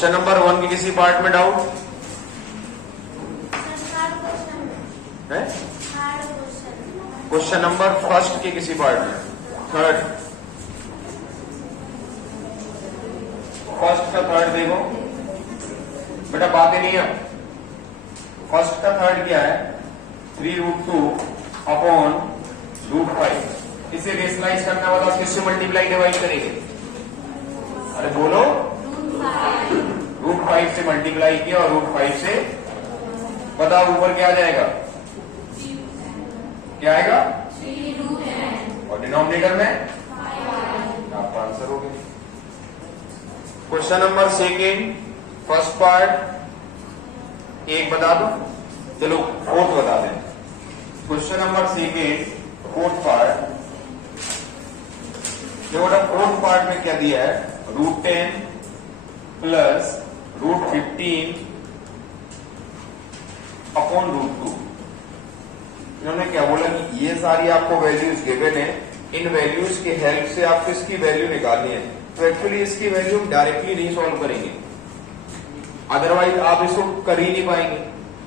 Question number 1 के किसी part में डाउट है? क्वेश्चन नंबर फर्स्ट के किसी पार्ट में, थर्ड, फर्स्ट का थर्ड देखो बेटा, बातें नहीं है। फर्स्ट का थर्ड क्या है? 3√2 अपॉन √5। इसे रेशनलाइज करना बताओ, किससे मल्टीप्लाई डिवाइड करेंगे? अरे बोलो, √5 से मल्टीप्लाई किया और √5 से बताओ ऊपर क्या आ जाएगा? क्या आएगा? और डिनोमिनेटर में आपका आंसर हो गया। Question number second, first part एक बता दो, चलो फोर्थ बता दें। Question number second fourth part, जो फोर्थ पार्ट में क्या दिया है? √10 प्लस √15 अपॉन √2। इन्होंने क्या बोला कि ये सारी आपको वैल्यूज गिवन है, इन वैल्यूज की हेल्प से आपको इसकी वैल्यू निकालनी है। तो एक्चुअली इसकी वैल्यू डायरेक्टली नहीं सॉल्व करेंगे, अदरवाइज आप इसको कर ही नहीं पाएंगे,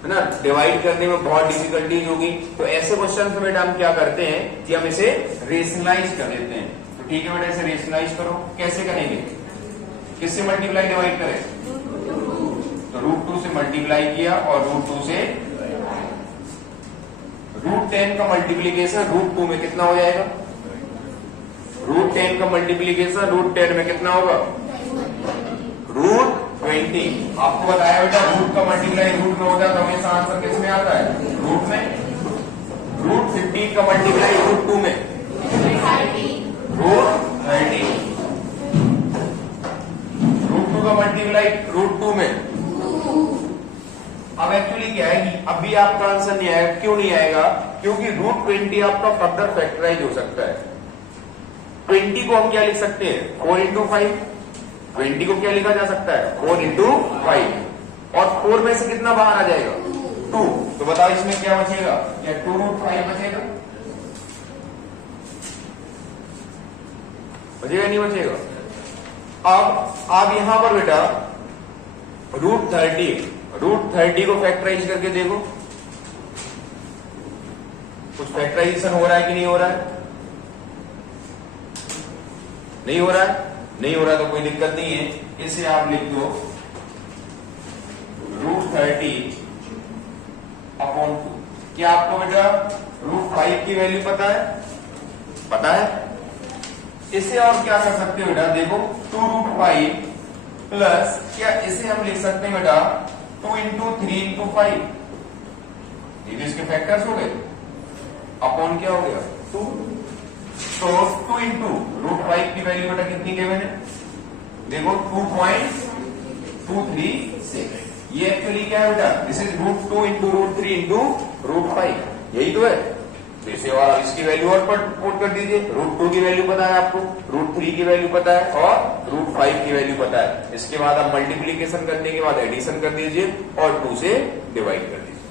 है ना। डिवाइड करने में बहुत डिफिकल्टीज होगी। तो ऐसे क्वेश्चन में बेटा हम क्या करते हैं कि हम इसे रेशनलाइज कर देते हैं। तो ठीक है बेटा, इसे रेशनलाइज करो। कैसे करेंगे? किससे मल्टीप्लाई डिवाइड करें? तो √2 से मल्टीप्लाई किया और √2 से √10 का मल्टीप्लीकेशन √2 में कितना हो जाएगा? √10 का मल्टीप्लीकेशन √10 में कितना होगा? √20। आपको बताया बेटा, रूट का मल्टीप्लाई रूट में होता है तो हमेशा आंसर किस में आता है? रूट में। √15 का मल्टीप्लाई √2 में √30। √2 का मल्टीप्लाई √2 में। अब एक्चुअली क्या है कि अभी आपका आंसर नहीं आएगा। क्यों नहीं आएगा? क्योंकि √20 आपका फर्दर फैक्टराइज हो सकता है। 20 को हम क्या लिख सकते हैं? 4 × 5। 20 को क्या लिखा जा सकता है? 4 × 5। और 4 में से कितना बाहर आ जाएगा? 2। तो बताओ इसमें क्या बचेगा? या 2√5 बचेगा? बचेगा नहीं बचेगा? अब आप यहां पर बेटा √30 को फैक्टराइज करके देखो, कुछ फैक्टराइजेशन हो रहा है कि नहीं हो रहा है? नहीं हो रहा है? नहीं हो रहा तो कोई दिक्कत नहीं है। इसे आप लिख दो √30 अपॉन 2। क्या आपको बेटा √5 की वैल्यू पता है? पता है। इसे और क्या कर सकते हो बेटा? देखो 2√5 प्लस, क्या इसे हम लिख सकते हैं बेटा 2 × 3 × 5। ये तो इसके फैक्टर्स हो गए। अपॉन क्या हो गया? 2। तो 2 × √5 की वैल्यू बेटा कितनी गिवन है? देखो 2.236। ये एक्चुअली क्या है बेटा? This is √2 × √3 × √5। यही तो है। तो इसे और इसकी वैल्यू और पुट कर दीजिए। √2 की वैल्यू पता है आपको, √3 की वैल्यू पता है और √5 की वैल्यू पता है। इसके बाद आप मल्टीप्लीकेशन करने के बाद एडिशन कर दीजिए और 2 से डिवाइड कर दीजिए।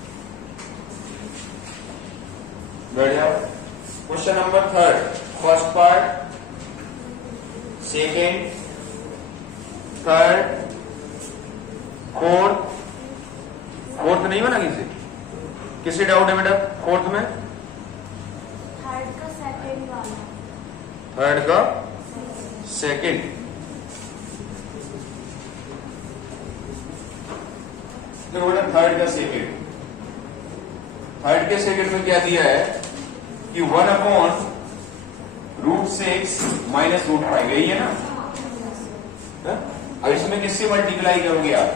बढ़िया। Question number third, first part, second, third, fourth. Fourth नहीं बना किसी डाउट है बेटा फोर्थ में? थर्ड का सेकेंड। देखो बेटा थर्ड का सेकेंड, थर्ड के सेकेंड में क्या दिया है कि 1 अपॉन √6 माइनस √5। यही है ना? अब इसमें किससे मल्टीप्लाई करोगे आप?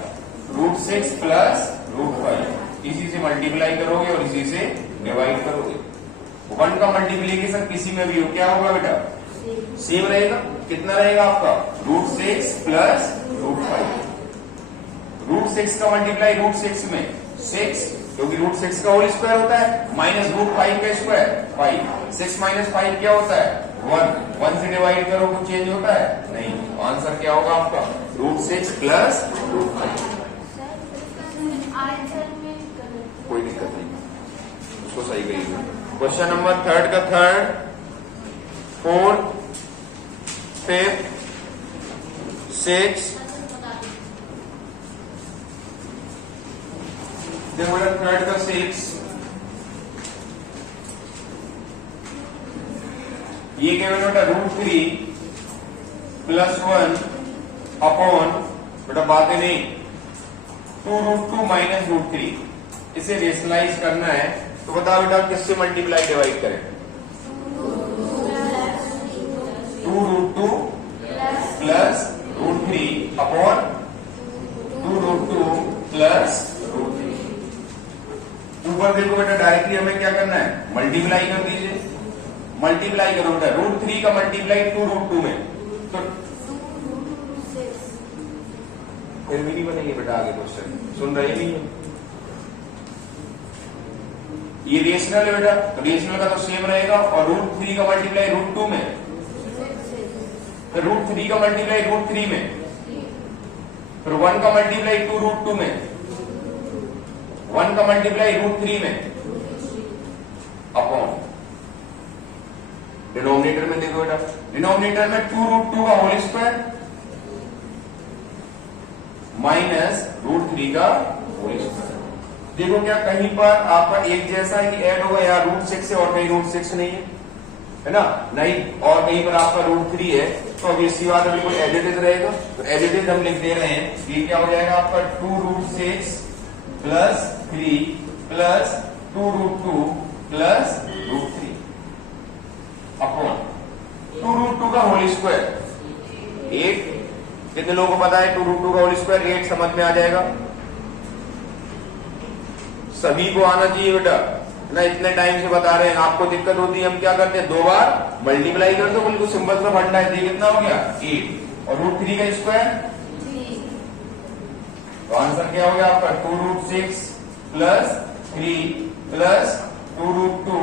√6 प्लस √5। इसी से मल्टीप्लाई करोगे और इसी से डिवाइड करोगे। 1 का मल्टीप्लीकेशन किसी में भी हो क्या होगा बेटा? सेम रहेगा। कितना रहेगा आपका? √6 प्लस √5। √6 का मल्टीप्लाई √6 में 6, क्योंकि √6 का होल स्क्वायर होता है, माइनस √5 का स्क्वायर 5। 6 - 5 क्या होता है? 1। 1 से डिवाइड करो कुछ चेंज होता है? नहीं। आंसर क्या होगा आपका? √6 प्लस √5। कोई दिक्कत नहीं, उसको सही करिएगा। क्वेश्चन नंबर थर्ड का थर्ड, फोर्थ, 5, 6, देखो बेटा थर्ड का 6, ये क्या बेटा √3 + 1 अपॉन बेटा बातें नहीं 2√2 - √3। इसे रेशनलाइज करना है तो बताओ बेटा किससे मल्टीप्लाई डिवाइड करें? 2√2 + √3 अपॉन 2√2 + √3। ऊपर देखो बेटा डायरेक्टली हमें क्या करना है, मल्टीप्लाई कर दीजिए। मल्टीप्लाई करो बेटा, √3 का मल्टीप्लाई 2√2 में, तो फिर भी नहीं बनेंगे बेटा आगे क्वेश्चन, सुन रहे नहीं है। ये रेशनल है बेटा, तो रेशनल का तो सेम रहेगा, और √3 का मल्टीप्लाई √2 में, फिर √3 का मल्टीप्लाई √3 में, फिर 1 का मल्टीप्लाई 2√2 में, 1 का मल्टीप्लाई √3 में, अपॉन डिनोमिनेटर में देखो बेटा, डिनोमिनेटर में 2√2 का होल स्क्वायर माइनस √3 का होल स्क्वायर। देखो क्या कहीं पर आपका एक जैसा ही ऐड होगा, या √6 है और कहीं √6 नहीं है ना, नहीं, और कहीं पर आपका √3 है, तो अब इसी बात में कोई एडिटिव रहेगा, तो एडिटिव हम लिख दे रहे हैं। ये क्या हो जाएगा आपका 2√6 + 3 + 2√2 + √3 अपॉन 2√2 का होल स्क्वायर 8। कितने लोगों को पता है 2√2 का होल स्क्वायर 8? समझ में आ जाएगा, सभी को आना चाहिए बेटा ना। इतने टाइम से बता रहे हैं, आपको दिक्कत होती है, हम क्या करते हैं 2 बार मल्टीप्लाई कर दो, बिल्कुल सिंपल सा फंडा है। कितना हो गया 8, और √3 का स्क्वायर, तो आंसर क्या हो गया आपका 2√6 + 3 + 2√2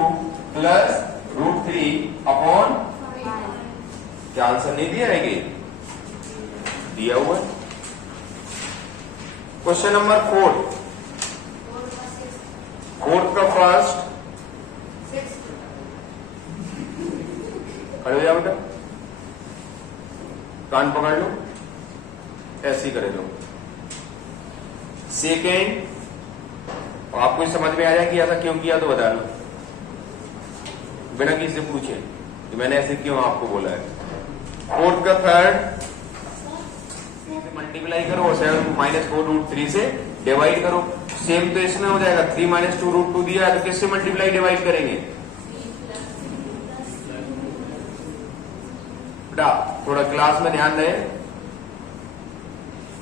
+ √3 अपॉन, क्या आंसर नहीं दिया है? दिया हुआ। क्वेश्चन नंबर 4, फोर्थ का फर्स्ट, खड़े हो जाओ बेटा, कान पकड़ लो, ऐसे ही करे लो। सेकेंड, आपको समझ में आ जाए कि ऐसा क्यों किया तो बता लो, बिना किसी से पूछे कि मैंने ऐसे क्यों आपको बोला है। फोर्थ का थर्ड मल्टीप्लाई करो और 7 - 4√3 से डिवाइड करो। सेम तो इसमें हो जाएगा, 3 - 2√2 दिया है, तो किससे मल्टीप्लाई डिवाइड करेंगे बेटा? थोड़ा क्लास में ध्यान रहे,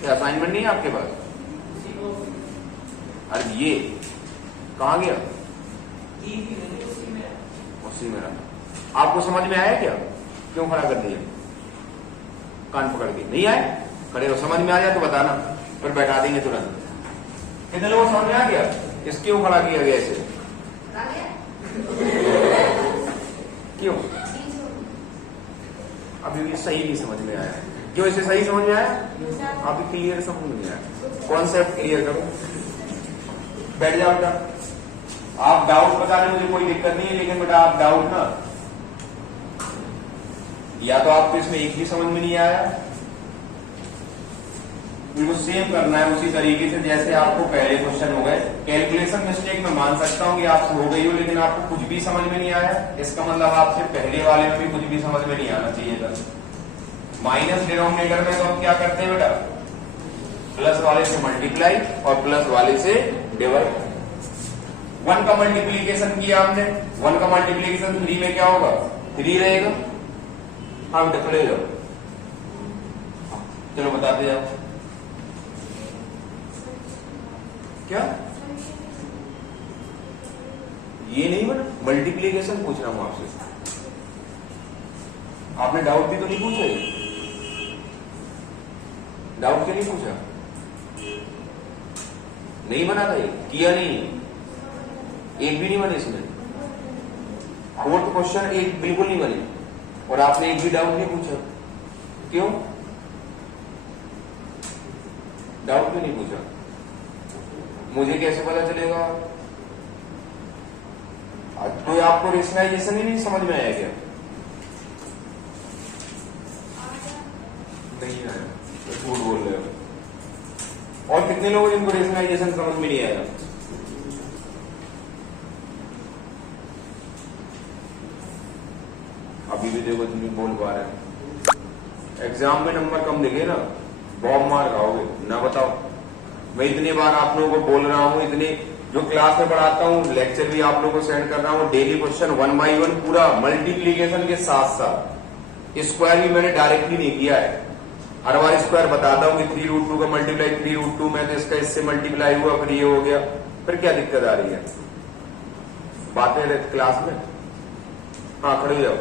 क्या असाइनमेंट नहीं है आपके पास? अरे ये कहां गया? उसी में रहा। आपको समझ में आया क्या? क्यों खड़ा कर दिया? कान पकड़ के नहीं आए, खड़े हो, समझ में आ जाए तो बताना, फिर बैठा देंगे तुरंत। कितने लोगों को समझ में आ गया इस क्यों खड़ा किया गया इसे? क्यों? अभी भी सही नहीं समझ में आया। क्यों इसे सही समझ में आया? अभी क्लियर समझ में आया, कॉन्सेप्ट क्लियर करो। बैठ जाओ बेटा, आप डाउट बताने मुझे कोई दिक्कत नहीं है, लेकिन बेटा आप डाउट ना, या तो आपको इसमें एक भी समझ में नहीं आया, बिल्कुल सेम करना है उसी तरीके से जैसे आपको पहले क्वेश्चन हो गए। कैलकुलेशन मिस्टेक मैं मान सकता हूं कि आपसे हो गई हो, लेकिन आपको कुछ भी समझ में नहीं आया, इसका मतलब आपसे पहले वाले में भी कुछ भी समझ में नहीं आना चाहिए था। माइनस डिनोमिनेटर में तो हम क्या करते हैं बेटा, प्लस वाले से मल्टीप्लाई और प्लस वाले से डिवाइड। 1 का मल्टीप्लीकेशन किया हमने, 1 का मल्टीप्लीकेशन 3 में क्या होगा 3 रहेगा। हाँ बेटा खड़े जाओ, चलो बताते जाओ क्या ये नहीं बना। मल्टीप्लीकेशन पूछ रहा हूं आपसे, आपने डाउट भी तो नहीं पूछा, डाउट क्यों नहीं पूछा? नहीं बना था ये, किया नहीं, एक भी नहीं बने इसमें। फोर्थ क्वेश्चन एक बिल्कुल नहीं बने और आपने एक भी डाउट नहीं पूछा, क्यों? डाउट क्यों नहीं पूछा? मुझे कैसे पता चलेगा? तो आपको रेशनलाइजेशन ही नहीं समझ में आया क्या? नहीं आया तो झूठ बोल रहे हो। और कितने लोग जिनको रेशनलाइजेशन समझ में नहीं आया? भी देखो तुम बोल पा रहे, एग्जाम में नंबर कम दिखे ना, बॉम्ब मार खाओगे ना। बताओ, मैं इतनी बार आप लोगों को बोल रहा हूँ, इतने जो क्लास में पढ़ाता हूँ, लेक्चर भी आप लोगों को सेंड कर रहा हूँ, डेली क्वेश्चन 1 by 1 पूरा मल्टीप्लीकेशन के साथ साथ स्क्वायर भी मैंने डायरेक्टली नहीं किया है। हर बार स्क्वायर बताता हूँ कि 3√2 का मल्टीप्लाई 3√2 में तो इसका इससे मल्टीप्लाई हुआ, फिर ये हो गया, फिर क्या दिक्कत आ रही है? बातें रहती क्लास में। हाँ खड़े हो जाओ,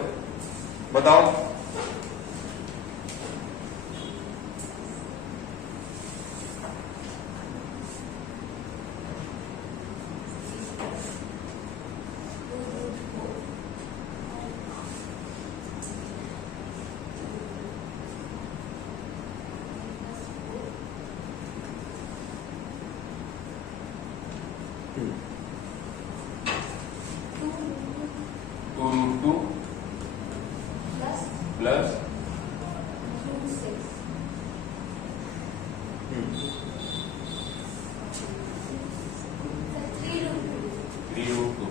बताओ। प्लस 3√2।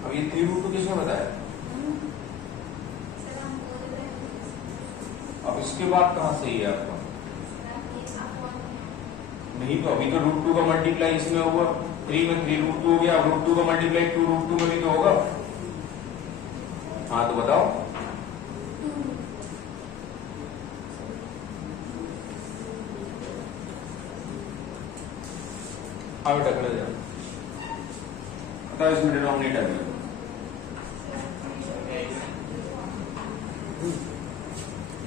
अब ये 3√2 किसने बताया? अब इसके बाद कहां से है आपका? नहीं, तो अभी तो √2 का मल्टीप्लाई इसमें हुआ, 3 में 3√2 हो गया, अब √2 का मल्टीप्लाई 2√2 में भी तो होगा। हाँ तो बताओ। हाँ बेटा खड़े जाओ, बताओ इसमें डिनोमिनेटर में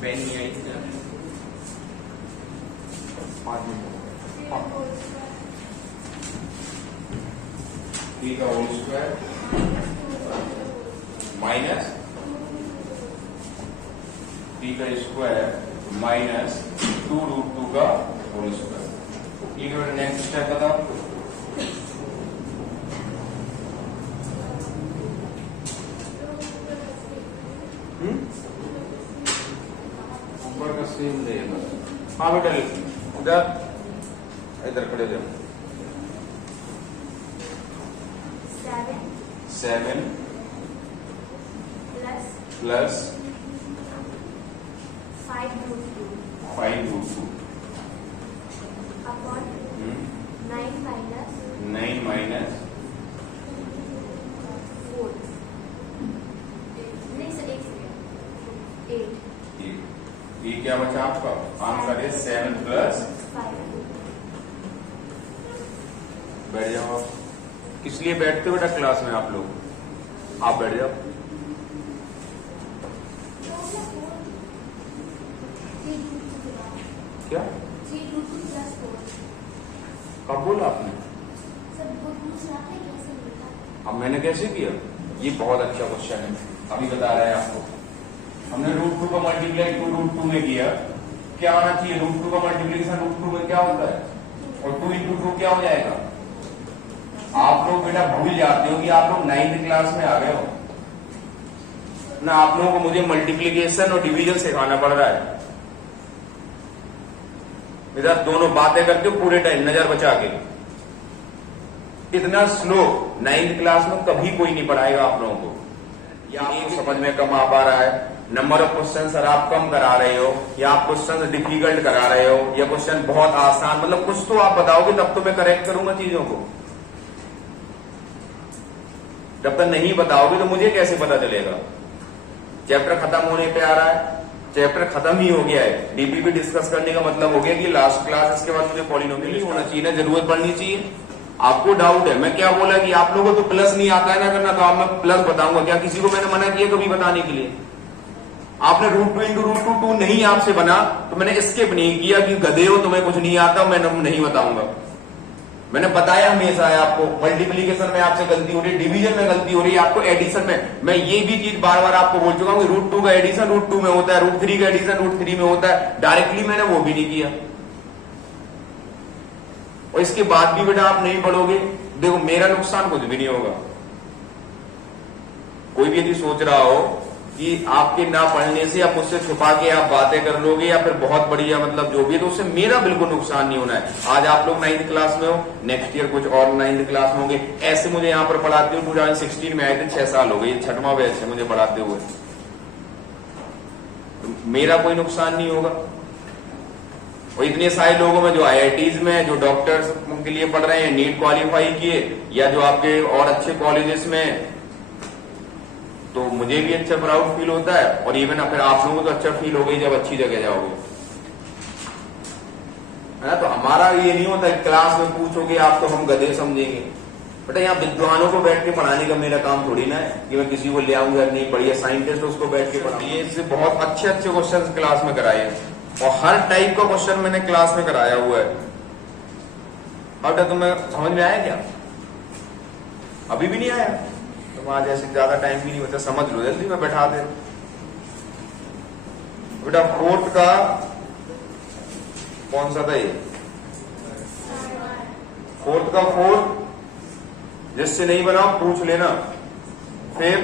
पेन नहीं आई 5 मिनट। 3 का होल स्क्वायर माइनस 3 का स्क्वायर माइनस 2√2 का होल स्क्वायर। ठीक है बेटा, नेक्स्ट स्टेप बताओ। ऊपर का सेम रहेगा। हाँ बेटा इधर खड़े जाओ। 7 प्लस 5√2 अपॉन 9 माइनस 9 माइनस 4 नहीं सर 8 ये क्या बचा आपका आंसर है 7 प्लस 5। बैठ जाओ। किस लिए बैठते हो बेटा क्लास में आप लोग? आप बैठ जाओ। क्या कब बोला आपने? अब मैंने कैसे किया? ये बहुत अच्छा क्वेश्चन है, अभी बता रहे हैं आपको। हमने √2 का मल्टीप्लाई 2√2 में किया, क्या आना चाहिए? √2 का मल्टीप्लीकेशन √2 में क्या होता है, और 2 × 2 क्या हो जाएगा? आप लोग बेटा भूल जाते हो कि आप लोग 9th क्लास में आ गए हो ना। आप लोगों को मुझे मल्टीप्लीकेशन और डिवीजन सिखाना पड़ रहा है। बेटा दोनों बातें करते हो पूरे टाइम नजर बचा के। इतना स्लो 9th क्लास में कभी कोई नहीं पढ़ाएगा आप लोगों को। या आपको समझ में कम आ पा रहा है, नंबर ऑफ क्वेश्चन सर आप कम करा रहे हो, या आप क्वेश्चन डिफिकल्ट करा रहे हो, या क्वेश्चन बहुत आसान, मतलब कुछ तो आप बताओगे तब तो मैं करेक्ट करूंगा चीजों को। जब तक नहीं बताओगे तो मुझे कैसे पता चलेगा? चैप्टर खत्म होने पे आ रहा है, चैप्टर खत्म ही हो गया है, डीपीपी डिस्कस करने का मतलब हो गया कि लास्ट क्लास, इसके बाद मुझे पॉलिनोमियल होना चाहिए ना, जरूरत पड़नी चाहिए। आपको डाउट है, मैं क्या बोला कि आप लोगों को तो प्लस नहीं आता है ना करना, तो आप मैं प्लस बताऊंगा क्या? किसी को मैंने मना किया कभी बताने के लिए? आपने √2 × √2 नहीं आपसे बना तो मैंने स्किप नहीं किया कि गधे हो तुम्हें कुछ नहीं आता, मैं नहीं बताऊंगा। मैंने बताया हमेशा है आपको, मल्टीप्लीकेशन में आपसे गलती हो रही है, डिवीजन में गलती हो रही है, आपको एडिशन में मैं ये भी चीज बार बार आपको बोल चुका हूं कि √2 का एडिशन √2 में होता है, √3 का एडिशन √3 में होता है। डायरेक्टली मैंने वो भी नहीं किया, और इसके बाद भी बेटा आप नहीं पढ़ोगे, देखो मेरा नुकसान कुछ भी नहीं होगा। कोई भी यदि सोच रहा हो कि आपके ना पढ़ने से आप उससे छुपा के आप बातें कर लोगे या फिर बहुत बढ़िया मतलब जो भी है, तो उससे मेरा बिल्कुल नुकसान नहीं होना है। आज आप लोग 9th क्लास में हो, नेक्स्ट ईयर कुछ और 9th क्लास में होंगे। ऐसे मुझे यहाँ पर पढ़ाते हुए 2016 में आए थे, 6 साल हो गए, ये 6वां बैच है मुझे पढ़ाते हुए, तो मेरा कोई नुकसान नहीं होगा। और इतने सारे लोगों में जो IITs में जो डॉक्टर्स के लिए पढ़ रहे हैं, नीट क्वालिफाई किए या जो आपके और अच्छे कॉलेजेस में, तो मुझे भी अच्छा प्राउड फील होता है और इवन फिर आप लोगों को तो अच्छा फील होगा जब अच्छी जगह जाओगे, है ना। तो हमारा ये नहीं होता क्लास में पूछोगे आप तो हम गधे समझेंगे। बेटा यहाँ विद्वानों को बैठ के पढ़ाने का मेरा काम थोड़ी ना है कि मैं किसी को ले आऊंगा, नहीं बढ़िया साइंटिस्ट उसको बैठ के पढ़ाऊंगा। ये बहुत अच्छे अच्छे क्वेश्चन क्लास में कराए हैं और हर टाइप का क्वेश्चन मैंने क्लास में कराया हुआ है। अब तुम्हें समझ में आया क्या? अभी भी नहीं आया? तो आज ऐसे ज्यादा टाइम भी नहीं होता, समझ लो जल्दी, मैं बैठा दे। बेटा 4th का कौन सा था ये? 4th का 4, जिससे नहीं बनाओ पूछ लेना। फिर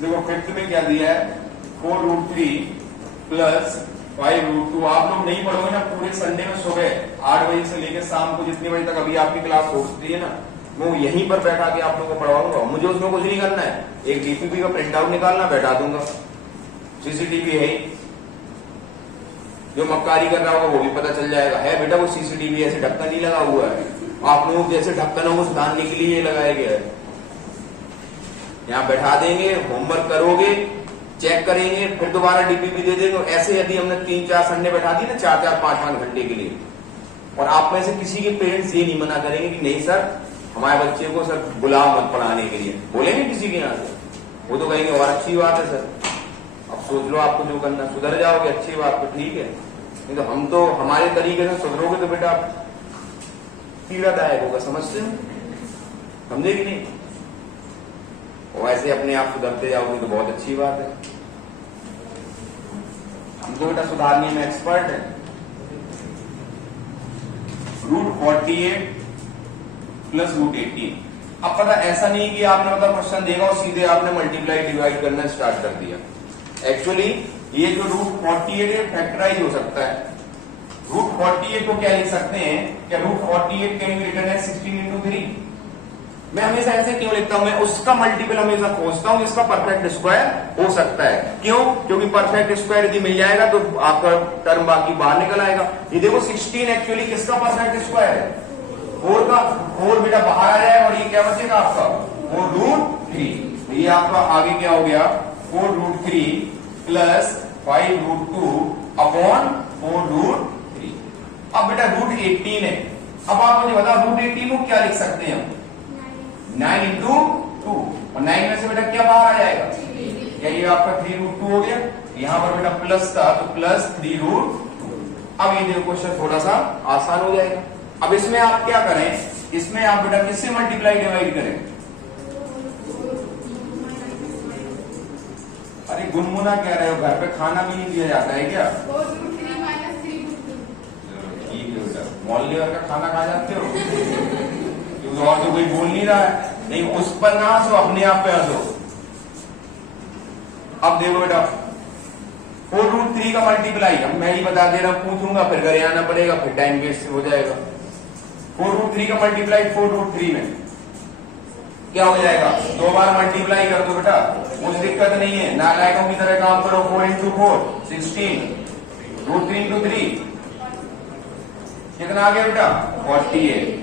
देखो 5th में क्या दिया है, 4√3 प्लस 5√2। आप लोग नहीं पढ़ोगे ना पूरे संडे में, सुबह 8 बजे से लेकर शाम को जितने बजे तक अभी आपकी क्लास हो सकती है ना, मैं यहीं पर बैठा के आप लोगों को पढ़वाऊंगा। मुझे उसमें कुछ नहीं करना है, एक DPP का प्रिंट आउट निकालना, बैठा दूंगा। CCTV है, जो मक्कारी कर रहा होगा वो भी पता चल जाएगा। है बेटा वो CCTV ऐसे ढक्कन नहीं लगा हुआ है, आप लोग जैसे ढक्कनों को सुधारने के लिए ये लगाया गया है। यहाँ बैठा देंगे, होमवर्क करोगे, चेक करेंगे, फिर दोबारा DPP दे देंगे। ऐसे यदि हमने 3-4 संडे बैठा दी ना, 4-4, 5-5 घंटे के लिए, और आप में से किसी के पेरेंट्स ये नहीं मना करेंगे कि नहीं सर हमारे बच्चे को सर बुलाओ मत पढ़ाने के लिए, बोलेंगे किसी के यहाँ से? वो तो कहेंगे और अच्छी बात है सर, अब सोच लो आपको जो करना, सुधर जाओगे, अच्छी बात, तो ठीक है। नहीं तो हम तो हमारे तरीके से सुधरोगे तो बेटा पीड़ादायक होगा, समझते हो? समझे कि नहीं? और ऐसे अपने आप सुधरते जाओगे तो बहुत अच्छी बात है। हम तो बेटा सुधारने में एक्सपर्ट है। √48 प्लस √18। अब पता ऐसा नहीं कि आपने मतलब क्वेश्चन देगा और सीधे आपने मल्टीप्लाई डिवाइड करना स्टार्ट कर दिया। एक्चुअली ये जो √48 है फैक्टराइज हो सकता है। √48 को क्या लिख सकते हैं, क्या √48 कैन बी रिटन एज 16 × 3। मैं हमेशा ऐसे क्यों लिखता हूं, मैं उसका मल्टीपल हमेशा खोजता हूं जिसका परफेक्ट स्क्वायर हो सकता है। क्यों? क्योंकि परफेक्ट स्क्वायर यदि मिल जाएगा तो आपका टर्म बाकी बाहर निकल आएगा। ये देखो 16 एक्चुअली किसका परफेक्ट स्क्वायर है? 4 का। 4 बेटा बाहर आ जाएगा और ये क्या बचेगा आपका 4√3। ये आपका आगे क्या हो गया 4√3 प्लस 5√2 अपॉन 4√3। अब बेटा √18 है। अब आप मुझे बताओ √18 को क्या लिख सकते हैं हम? 9 × 2 और 9 में से बेटा क्या बाहर आ जाएगा? क्या ये आपका 3√2 हो गया? यहां पर बेटा प्लस था तो प्लस 3√2। अब ये देखो क्वेश्चन थोड़ा सा आसान हो जाएगा। अब इसमें आप क्या करें, इसमें आप बेटा किससे मल्टीप्लाई डिवाइड करें? अरे गुनगुना कह रहे हो, घर पे खाना भी नहीं दिया जाता है क्या? ठीक है बेटा, मोहल्ले का खाना खा जाते हो क्योंकि और तो कोई बोल नहीं रहा है। नहीं उस पर ना हंसो, अपने आप पे हंसो। अब देखो बेटा 4√3 का मल्टीप्लाई, अब मैं ही बता दे रहा हूं, पूछूंगा फिर घरे आना पड़ेगा, फिर टाइम वेस्ट हो जाएगा। 4√3 का मल्टीप्लाई 4√3 में क्या हो जाएगा? 2 बार मल्टीप्लाई कर दो बेटा, कुछ दिक्कत नहीं है, नालायकों की तरह काम करो। 4 × 4 16, √3 × 3 कितना आ गया बेटा 48।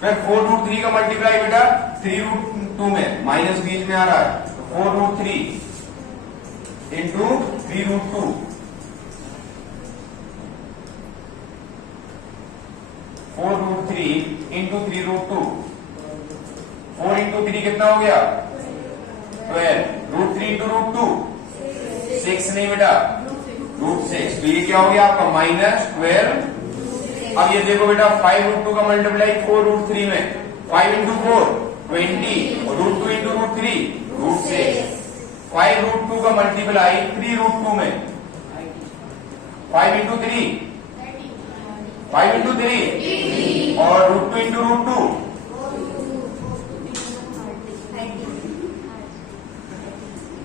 फिर 4√3 का मल्टीप्लाई बेटा 3√2 में, माइनस बीच में आ रहा है, तो 4√3 × 3√2 4√3 × 3√2 4 × 3 कितना हो गया 12। √3 × √2 6 नहीं बेटा √6, तो ये क्या हो गया आपका -12। अब ये देखो बेटा 5√2 का मल्टीप्लाई 4√3 में, 5 × 4 20 और √2 × √3 √6। 5√2 का मल्टीप्लाई 3√2 में, 5 × 3 5 × 3 और 2 into root 2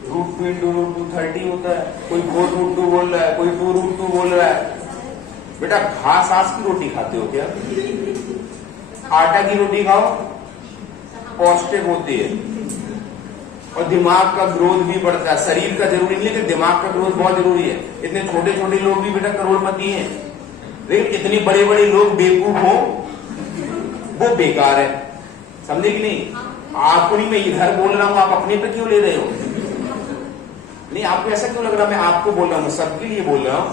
root 2 into root 2 30 होता है। कोई 4 रूट 2 बोल रहा है, कोई 2 रूट 2 बोल रहा है। बेटा घास आस की रोटी खाते हो क्या? आटा की रोटी खाओ, पौष्टिक होती है और दिमाग का ग्रोथ भी बढ़ता है। शरीर का जरूरी नहीं, लेकिन दिमाग का ग्रोथ बहुत जरूरी है। इतने छोटे छोटे लोग भी बेटा करोड़पति हैं, लेकिन इतने बड़े बड़े लोग बेवकूफ हो वो बेकार है। समझे कि नहीं? आपको नहीं, मैं इधर बोल रहा हूं, आप अपने पे क्यों ले रहे हो? नहीं, आपको ऐसा क्यों लग रहा? मैं आपको बोल रहा हूं, सबके लिए बोल रहा हूं,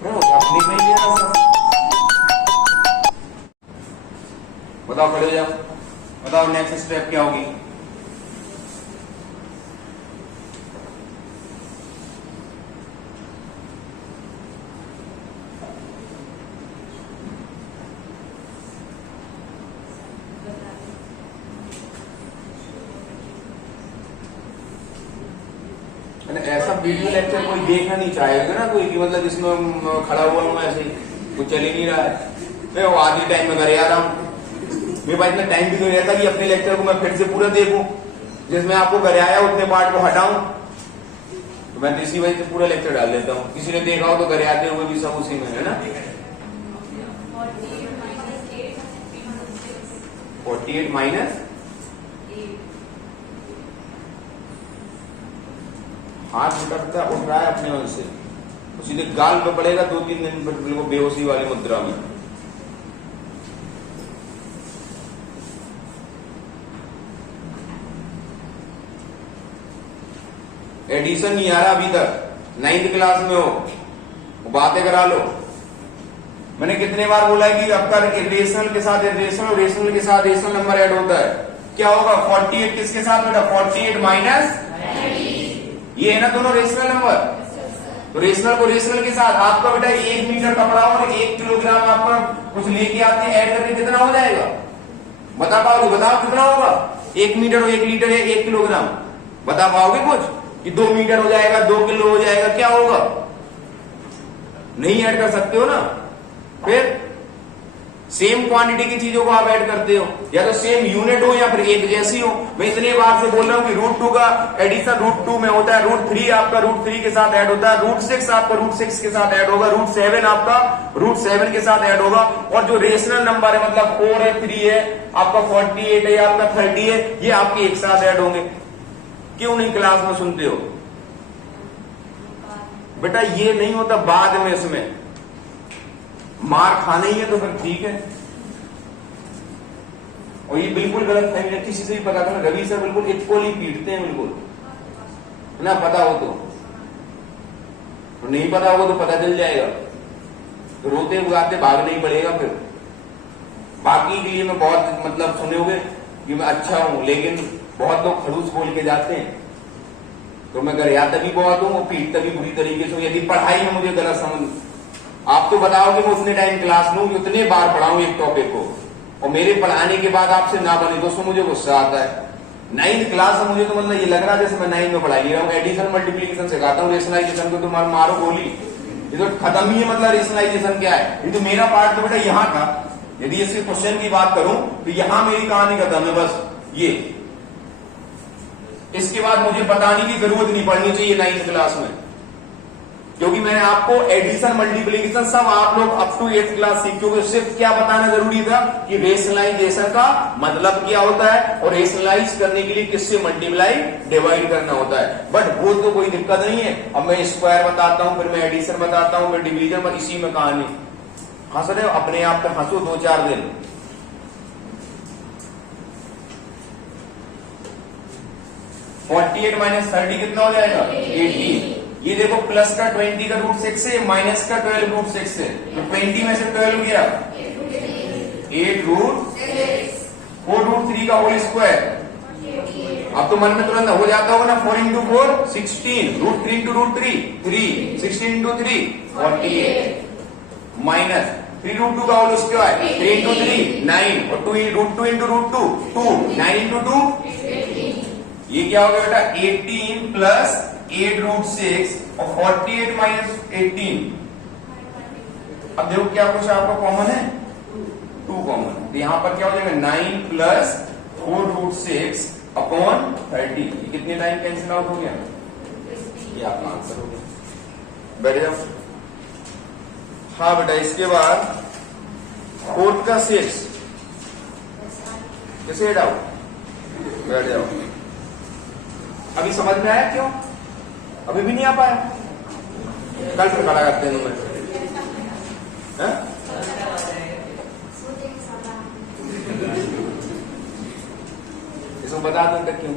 अपने पे ही ले रहा हूं। बताओ, खड़े हो जाओ, बताओ नेक्स्ट स्टेप क्या होगी? ऐसा वीडियो लेक्चर कोई देखना नहीं चाहेगा ना, कोई कि मतलब जिसमें खड़ा हुआ हूं ऐसे कुछ चल ही नहीं रहा है। मैं वो आधी टाइम में घर आ रहा हूं, मेरे पास इतना टाइम भी नहीं रहता कि अपने लेक्चर को मैं फिर से पूरा देखूं। जिसमें आपको घर आया उतने पार्ट को हटाऊं, तो मैं तो इसी वजह से पूरा लेक्चर डाल देता हूं। किसी ने देखा हो तो घर आते हुए भी सब उसी में है ना। 48 माइनस हाथ उठ रहा है अपने मन से, तो सीधे गाल पे पड़ेगा 2-3 दिन बिल्कुल बेहोशी वाली मुद्रा में। एडिशन नहीं आ रहा अभी तक, 9th क्लास में हो, बातें करा लो। मैंने कितने बार बोला है कि आपका रेशनल के साथ रेशनल, रेशनल के साथ रेशनल नंबर ऐड होता है। क्या होगा? 48 किसके साथ बेटा? 48 माइनस ये है ना दोनों रेशनल नंबर, तो रेशनल को रेशनल के साथ आपका बेटा 1 मीटर कपड़ा और 1 किलोग्राम आपका कुछ लेके आते हैं, ऐड करके कितना हो जाएगा? बता पाओगे? बताओ कितना होगा? 1 मीटर और 1 लीटर है 1 किलोग्राम। बता पाओगे कुछ कि 2 मीटर हो जाएगा, 2 किलो हो जाएगा? क्या होगा? नहीं ऐड कर सकते हो ना। फिर सेम क्वांटिटी की चीजों को आप ऐड करते हो, या तो सेम यूनिट हो या फिर एक जैसी हो। मैं इतने बार से बोल रहा हूं कि रूट 2 का एडिशन रूट 2 में होता है, रूट 3 आपका रूट 3 के साथ ऐड होता है, रूट 6 आपका रूट 6 के साथ ऐड होगा, रूट 7 आपका रूट 7 के साथ ऐड होगा, और जो रेशनल नंबर है मतलब 4 है, 3 है, आपका 48 है या आपका 30 है, ये आपके एक साथ ऐड होंगे। क्यों नहीं क्लास में सुनते हो बेटा? ये नहीं होता, बाद में इसमें मार खाना ही है तो फिर ठीक है। और ये बिल्कुल गलत फहमी, किसी से भी पता करना, रवि सर बिल्कुल इक्वली पीटते हैं, बिल्कुल ना। पता हो तो नहीं पता होगा तो पता चल जाएगा, तो रोते उगाते भागना ही पड़ेगा फिर। बाकी के लिए मैं बहुत मतलब सुने होंगे कि मैं अच्छा हूं, लेकिन बहुत लोग खड़ूस बोल के जाते हैं, तो मैं घर आता भी बहुत हूं और पीटता भी बुरी तरीके से। यदि पढ़ाई में मुझे गलत समझ, आप तो बताओगे मैं उतने टाइम क्लास लूं, उतने बार पढ़ाऊं एक टॉपिक को, और मेरे पढ़ाने के बाद आपसे ना बने दोस्तों, मुझे गुस्सा आता है। 9th क्लास में मुझे तो मतलब ये लग रहा है जैसे मैं 9th में पढ़ाई नहीं रहा हूँ। एडिशन मल्टीप्लीकेशन सिखाता हूँ, रेशनलाइजेशन को तो मारो गोली, ये तो खत्म ही है। मतलब रेशनलाइजेशन क्या है? ये तो मेरा पार्ट तो बेटा यहाँ था। यदि इसके क्वेश्चन की बात करूं तो यहां मेरी कहानी खत्म है, बस ये। इसके बाद मुझे बताने की जरूरत नहीं पड़नी चाहिए 9th क्लास में, क्योंकि मैंने आपको एडिशन मल्टीप्लिकेशन सब आप लोग अप टू 8th क्लास सीखोगे। सिर्फ क्या बताना जरूरी था कि रेशनलाइजेशन का मतलब क्या होता है, और रेशनलाइज करने के लिए किससे मल्टीप्लाई डिवाइड करना होता है। बट वो तो कोई दिक्कत नहीं है। अब मैं स्क्वायर बताता हूं, फिर मैं एडिशन बताता हूं, फिर डिवीजन, पर इसी में कहानी। हंस रहे हो? अपने आप पे हंसो 2-4 दिन। (48 माइनस 30) कितना हो जाएगा? 18। ये देखो प्लस का 20 का रूट 6 है, माइनस का 12 रूट 6 है, तो 20 में से 12 गया 8 रूट 4 रूट 3 का होल स्क्वायर। अब तो मन में तुरंत हो जाता होगा ना, 4 into 4 16, root 3 into root 3 16 into 3 48, minus 3 root 2 का होल स्क्वायर 3 इंटू 3 9, और 2 रूट 2 इंटू रूट 2 9 इंटू 2 ये क्या हो गया बेटा? 18 प्लस 8 रूट 6 और 48 माइनस 18। अब देखो क्या कुछ आपका कॉमन है? 2 कॉमन। यहाँ पर क्या हो जाएगा 9 प्लस 4√6 अपॉन 30। ये कितने टाइम कैंसिल आउट हो गया? ये आपका आंसर हो गया। बैठ जाओ। हाँ बेटा, इसके बाद 4 का 6 कैसे ऐड आउट? बैठ जाओ। अभी समझ में आया क्यों? अभी भी नहीं आ पाया? कल फिर खड़ा करते हैं नंबर। इसको बता दो तक क्यों?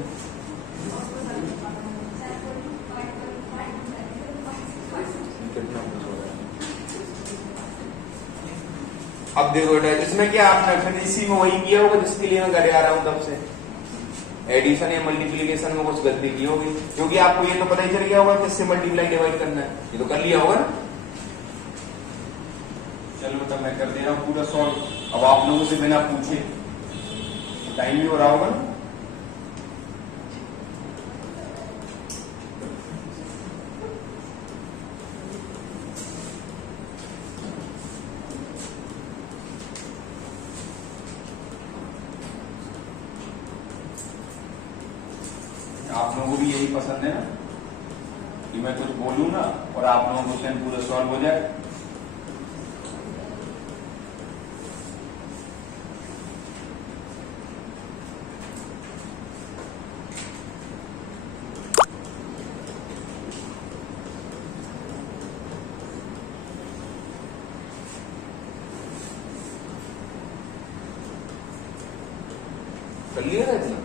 अब देखो बेटा, इसमें क्या आपने फिर इसी में वही किया होगा जिसके लिए मैं करे आ रहा हूं तब से। एडिशन या मल्टीप्लीकेशन में कुछ गलती की होगी, क्योंकि आपको ये तो पता ही चल गया होगा किससे मल्टीप्लाई डिवाइड करना है। ये तो कर लिया होगा ना। चलो तब मैं कर दे रहा हूं पूरा सॉल्व। अब आप लोगों से बिना पूछे टाइम भी हो रहा होगा ना। आप लोगों को भी यही पसंद है ना कि मैं कुछ बोलूं ना और आप लोगों को क्वेश्चन पूरा सॉल्व हो जाए। कर लिया था इतना?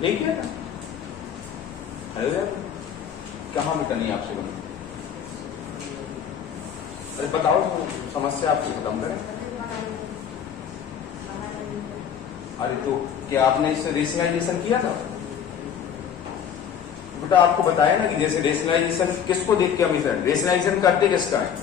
नहीं किया था? अरे कहाँ बेटा नहीं आपसे बना? अरे बताओ समस्या आपसे खत्म करें। अरे तो क्या आपने इससे रेशनलाइजेशन किया था? बेटा आपको बताया ना कि जैसे रेशनलाइजेशन किसको देख के हम इसे रेशनलाइजेशन करते किसका है?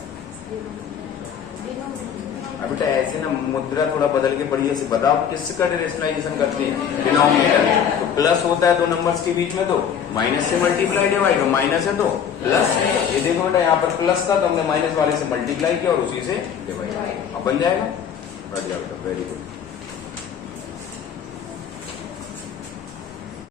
बेटा ऐसे ना मुद्रा थोड़ा बदल के पढ़िए से बताओ किसका रेशनलाइजेशन करते हैं? डिनोमिनेटर। तो प्लस होता है दो नंबर्स के बीच में, तो माइनस से मल्टीप्लाई डिवाइड, माइनस है तो प्लस। ये देखो बेटा यहाँ पर प्लस था तो हमने माइनस वाले से मल्टीप्लाई किया और उसी से डिवाइड। अब बन जाएगा। बढ़ जाएगा, वेरी गुड।